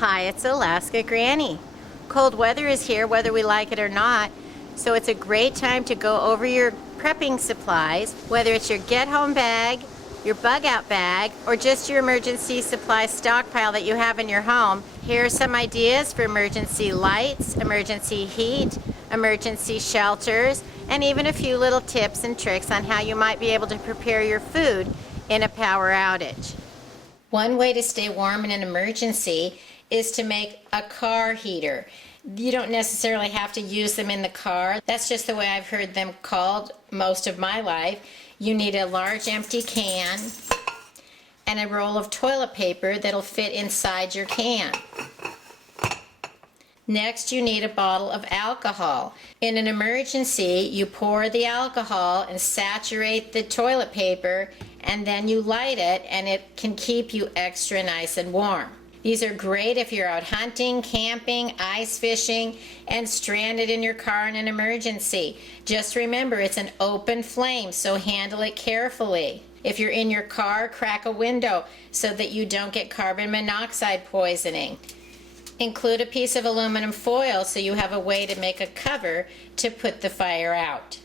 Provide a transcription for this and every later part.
Hi, it's Alaska Granny. Cold weather is here whether we like it or not, so it's a great time to go over your prepping supplies, whether it's your get-home bag, your bug-out bag, or just your emergency supply stockpile that you have in your home. Here are some ideas for emergency lights, emergency heat, emergency shelters, and even a few little tips and tricks on how you might be able to prepare your food in a power outage. One way to stay warm in an emergency is to make a car heater. You don't necessarily have to use them in the car. That's just the way I've heard them called most of my life. You need a large empty can and a roll of toilet paper that'll fit inside your can. Next, you need a bottle of alcohol. In an emergency, you pour the alcohol and saturate the toilet paper, and then you light it, and it can keep you extra nice and warm. These are great if you're out hunting, camping, ice fishing, and stranded in your car in an emergency. Just remember, it's an open flame, so handle it carefully. If you're in your car, crack a window so that you don't get carbon monoxide poisoning. Include a piece of aluminum foil so you have a way to make a cover to put the fire out.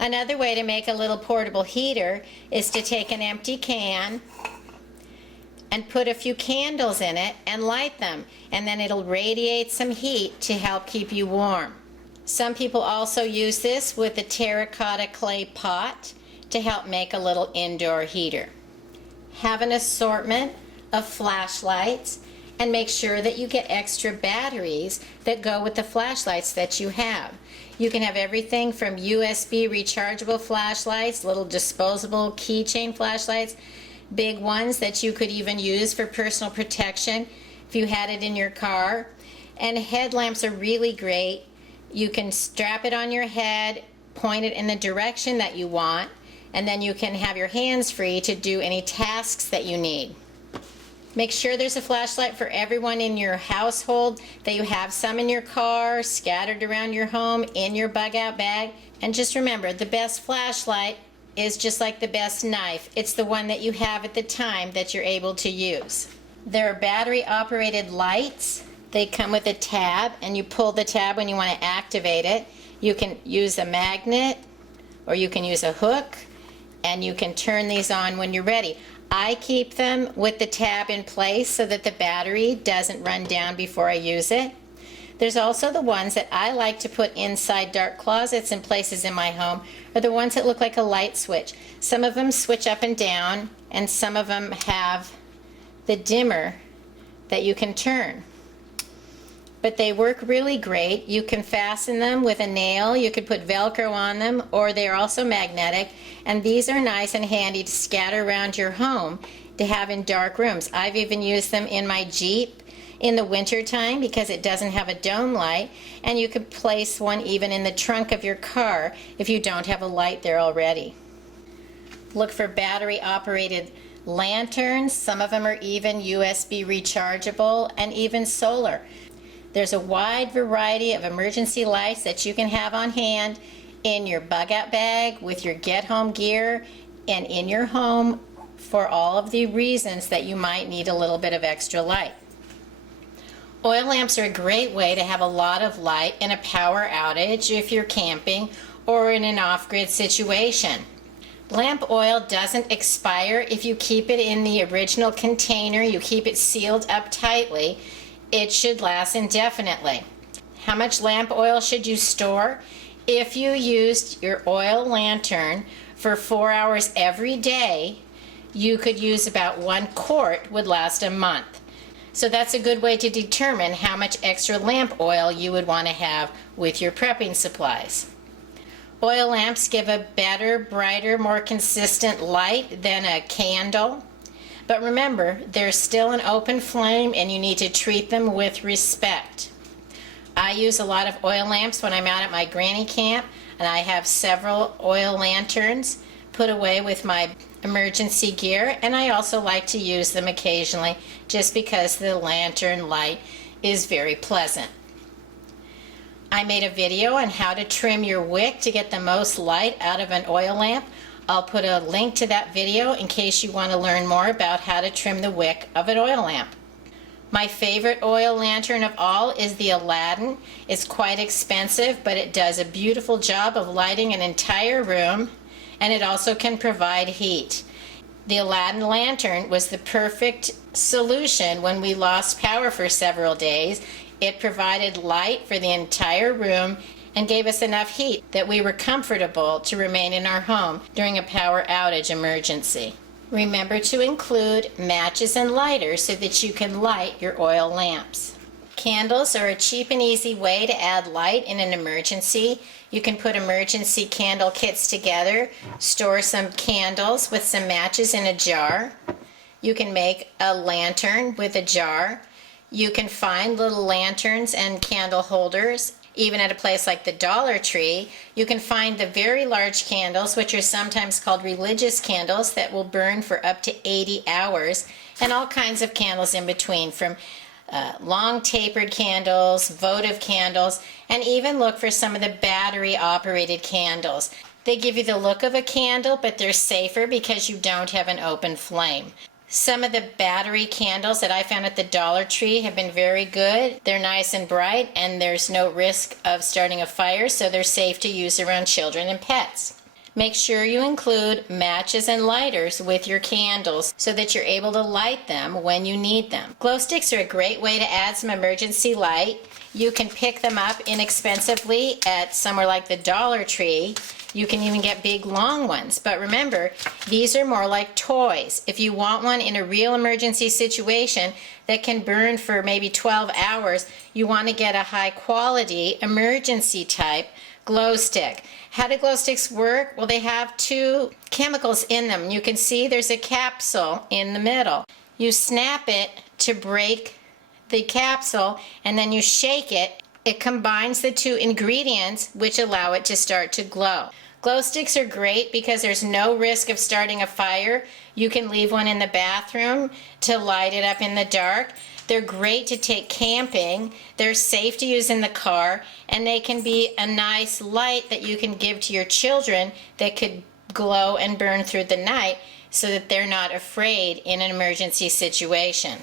Another way to make a little portable heater is to take an empty can and put a few candles in it and light them, and then it'll radiate some heat to help keep you warm. Some people also use this with a terracotta clay pot to help make a little indoor heater. Have an assortment of flashlights and make sure that you get extra batteries that go with the flashlights that you have. You can have everything from USB rechargeable flashlights, little disposable keychain flashlights, big ones that you could even use for personal protection if you had it in your car. And headlamps are really great. You can strap it on your head, point it in the direction that you want, and then you can have your hands free to do any tasks that you need. Make sure there's a flashlight for everyone in your household, that you have some in your car, scattered around your home, in your bug-out bag. And just remember, the best flashlight is just like the best knife. It's the one that you have at the time that you're able to use. There are battery-operated lights. They come with a tab, and you pull the tab when you want to activate it. You can use a magnet, or you can use a hook, and you can turn these on when you're ready. I keep them with the tab in place so that the battery doesn't run down before I use it. There's also the ones that I like to put inside dark closets and places in my home, are the ones that look like a light switch. Some of them switch up and down, and some of them have the dimmer that you can turn. But they work really great. You can fasten them with a nail, you could put Velcro on them, or they're also magnetic, and these are nice and handy to scatter around your home to have in dark rooms. I've even used them in my Jeep in the winter time because it doesn't have a dome light, and you could place one even in the trunk of your car if you don't have a light there already. Look for battery operated lanterns. Some of them are even USB rechargeable and even solar. There's a wide variety of emergency lights that you can have on hand in your bug-out bag, with your get-home gear, and in your home for all of the reasons that you might need a little bit of extra light. Oil lamps are a great way to have a lot of light in a power outage if you're camping or in an off-grid situation. Lamp oil doesn't expire if you keep it in the original container, you keep it sealed up tightly. It should last indefinitely. How much lamp oil should you store? If you used your oil lantern for 4 hours every day, you could use about 1 quart would last a month. So that's a good way to determine how much extra lamp oil you would want to have with your prepping supplies. Oil lamps give a better, brighter, more consistent light than a candle. But remember, they're still an open flame and you need to treat them with respect. I use a lot of oil lamps when I'm out at my granny camp, and I have several oil lanterns put away with my emergency gear, and I also like to use them occasionally just because the lantern light is very pleasant. I made a video on how to trim your wick to get the most light out of an oil lamp. I'll put a link to that video in case you want to learn more about how to trim the wick of an oil lamp. My favorite oil lantern of all is the Aladdin. It's quite expensive, but it does a beautiful job of lighting an entire room, and it also can provide heat. The Aladdin lantern was the perfect solution when we lost power for several days. It provided light for the entire room and gave us enough heat that we were comfortable to remain in our home during a power outage emergency. Remember to include matches and lighters so that you can light your oil lamps. Candles are a cheap and easy way to add light in an emergency. You can put emergency candle kits together, store some candles with some matches in a jar. You can make a lantern with a jar. You can find little lanterns and candle holders. Even at a place like the Dollar Tree, you can find the very large candles, which are sometimes called religious candles, that will burn for up to 80 hours, and all kinds of candles in between, from long tapered candles, votive candles, and even look for some of the battery operated candles. They give you the look of a candle, but they're safer because you don't have an open flame. Some of the battery candles that I found at the Dollar Tree have been very good. They're nice and bright, and there's no risk of starting a fire, so they're safe to use around children and pets. Make sure you include matches and lighters with your candles so that you're able to light them when you need them. Glow sticks are a great way to add some emergency light. You can pick them up inexpensively at somewhere like the Dollar Tree. You can even get big long ones, but remember, these are more like toys. If you want one in a real emergency situation that can burn for maybe 12 hours, you want to get a high quality emergency type glow stick. How do glow sticks work? Well, they have two chemicals in them. You can see there's a capsule in the middle. You snap it to break the capsule, and then you shake it. It combines the two ingredients, which allow it to start to glow. Glow sticks are great because there's no risk of starting a fire. You can leave one in the bathroom to light it up in the dark. They're great to take camping. They're safe to use in the car, and they can be a nice light that you can give to your children that could glow and burn through the night so that they're not afraid in an emergency situation.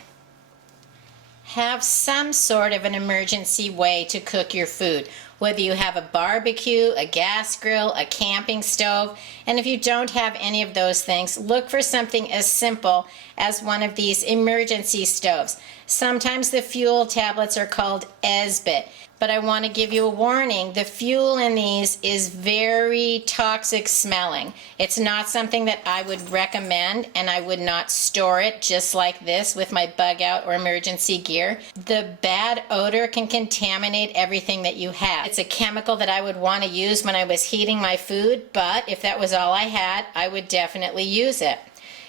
Have some sort of an emergency way to cook your food, whether you have a barbecue, a gas grill, a camping stove, and if you don't have any of those things, look for something as simple as one of these emergency stoves. Sometimes the fuel tablets are called Esbit, but I want to give you a warning. The fuel in these is very toxic smelling. It's not something that I would recommend, and I would not store it just like this with my bug out or emergency gear. The bad odor can contaminate everything that you have. It's a chemical that I would want to use when I was heating my food, but if that was all I had, I would definitely use it.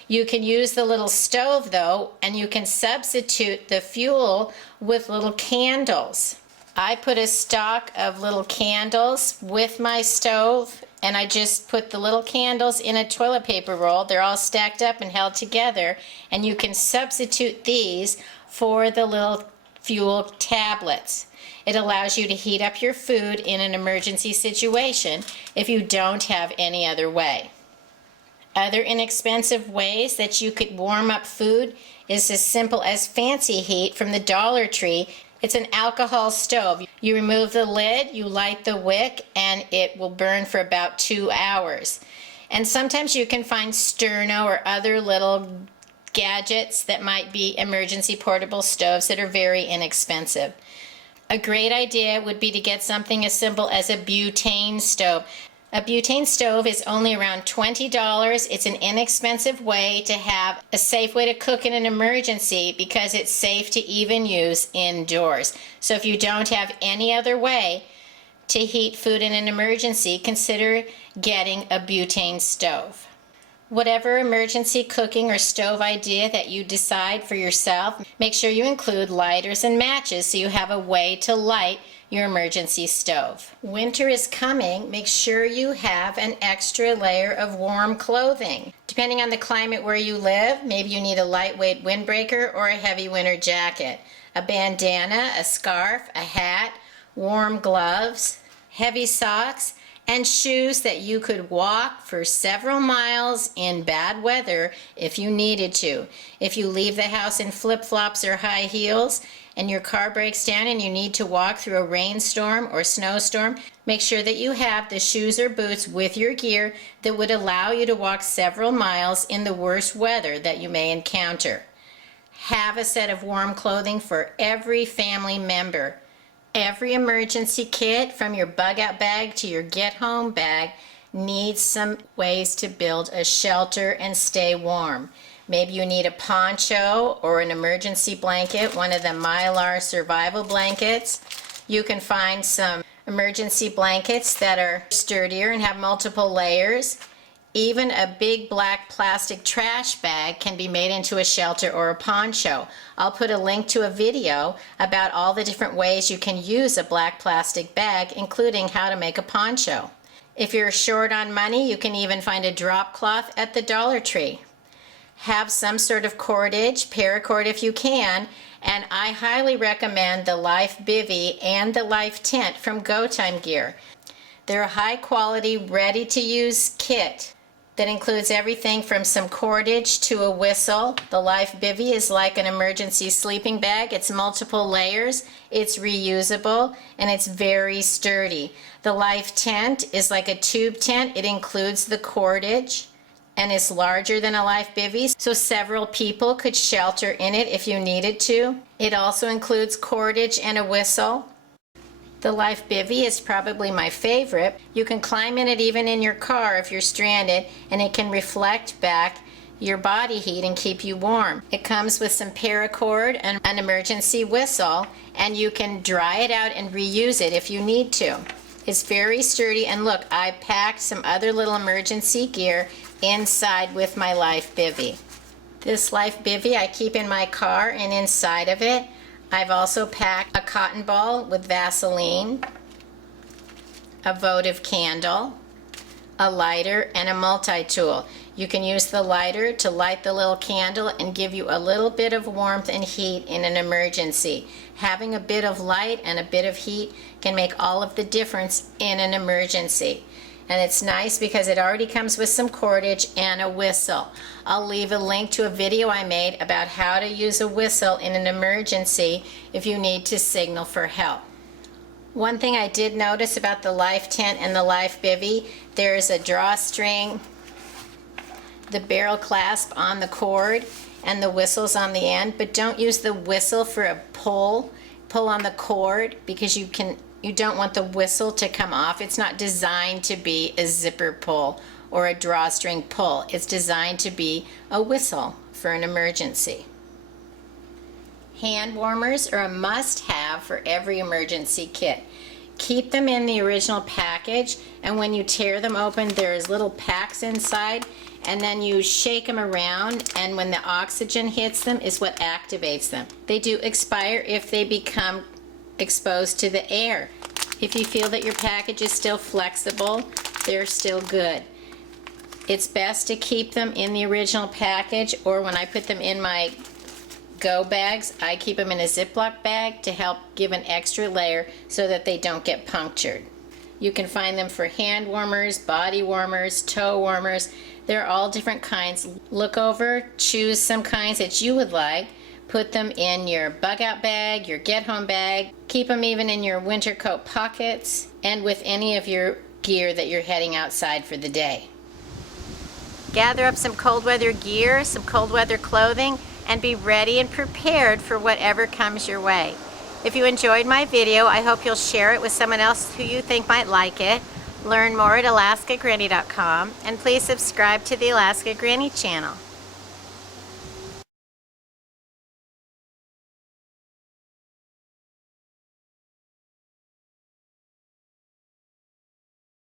You can use the little stove though, and you can substitute the fuel with little candles. I put a stock of little candles with my stove, and I just put the little candles in a toilet paper roll. They're all stacked up and held together, and you can substitute these for the little fuel tablets. It allows you to heat up your food in an emergency situation if you don't have any other way. Other inexpensive ways that you could warm up food is as simple as Fancy Heat from the Dollar Tree. It's an alcohol stove. You remove the lid, you light the wick, and it will burn for about 2 hours. And sometimes you can find Sterno or other little gadgets that might be emergency portable stoves that are very inexpensive. A great idea would be to get something as simple as a butane stove. A butane stove is only around $20. It's an inexpensive way to have a safe way to cook in an emergency because it's safe to even use indoors. So if you don't have any other way to heat food in an emergency, consider getting a butane stove. Whatever emergency cooking or stove idea that you decide for yourself, make sure you include lighters and matches so you have a way to light your emergency stove. Winter is coming. Make sure you have an extra layer of warm clothing. Depending on the climate where you live, maybe you need a lightweight windbreaker or a heavy winter jacket, a bandana, a scarf, a hat, warm gloves, heavy socks, and shoes that you could walk for several miles in bad weather if you needed to. If you leave the house in flip-flops or high heels and your car breaks down and you need to walk through a rainstorm or snowstorm, make sure that you have the shoes or boots with your gear that would allow you to walk several miles in the worst weather that you may encounter. Have a set of warm clothing for every family member. Every emergency kit, from your bug-out bag to your get-home bag, needs some ways to build a shelter and stay warm. Maybe you need a poncho or an emergency blanket, one of the Mylar survival blankets. You can find some emergency blankets that are sturdier and have multiple layers. Even a big black plastic trash bag can be made into a shelter or a poncho. I'll put a link to a video about all the different ways you can use a black plastic bag, including how to make a poncho. If you're short on money, you can even find a drop cloth at the Dollar Tree. Have some sort of cordage, paracord if you can, and I highly recommend the Life Bivy and the Life Tent from Go Time Gear. They're a high quality, ready to use kit that includes everything from some cordage to a whistle. The Life Bivy is like an emergency sleeping bag. It's multiple layers, it's reusable, and it's very sturdy. The Life Tent is like a tube tent. It includes the cordage and is larger than a Life Bivy, so several people could shelter in it if you needed to. It also includes cordage and a whistle. The Life Bivy is probably my favorite. You can climb in it even in your car if you're stranded, and it can reflect back your body heat and keep you warm. It comes with some paracord and an emergency whistle, and you can dry it out and reuse it if you need to. It's very sturdy, and look, I packed some other little emergency gear inside with my Life Bivy. This Life Bivy I keep in my car, and inside of it I've also packed a cotton ball with Vaseline, a votive candle, a lighter, and a multi-tool. You can use the lighter to light the little candle and give you a little bit of warmth and heat in an emergency. Having a bit of light and a bit of heat can make all of the difference in an emergency. And it's nice because it already comes with some cordage and a whistle. I'll leave a link to a video I made about how to use a whistle in an emergency if you need to signal for help. One thing I did notice about the Life Tent and the Life Bivy, there's a drawstring, the barrel clasp on the cord, and the whistles on the end, but don't use the whistle for a pull on the cord, because you don't want the whistle to come off. It's not designed to be a zipper pull or a drawstring pull. It's designed to be a whistle for an emergency. Hand warmers are a must-have for every emergency kit. Keep them in the original package, and when you tear them open, there's little packs inside, and then you shake them around, and when the oxygen hits them is what activates them. They do expire if they become exposed to the air. If you feel that your package is still flexible, they're still good. It's best to keep them in the original package, or when I put them in my go bags, I keep them in a Ziploc bag to help give an extra layer so that they don't get punctured. You can find them for hand warmers, body warmers, toe warmers. They're all different kinds. Look over, choose some kinds that you would like. Put them in your bug-out bag, your get-home bag. Keep them even in your winter coat pockets and with any of your gear that you're heading outside for the day. Gather up some cold weather gear, some cold weather clothing, and be ready and prepared for whatever comes your way. If you enjoyed my video, I hope you'll share it with someone else who you think might like it. Learn more at alaskagranny.com, and please subscribe to the Alaska Granny channel.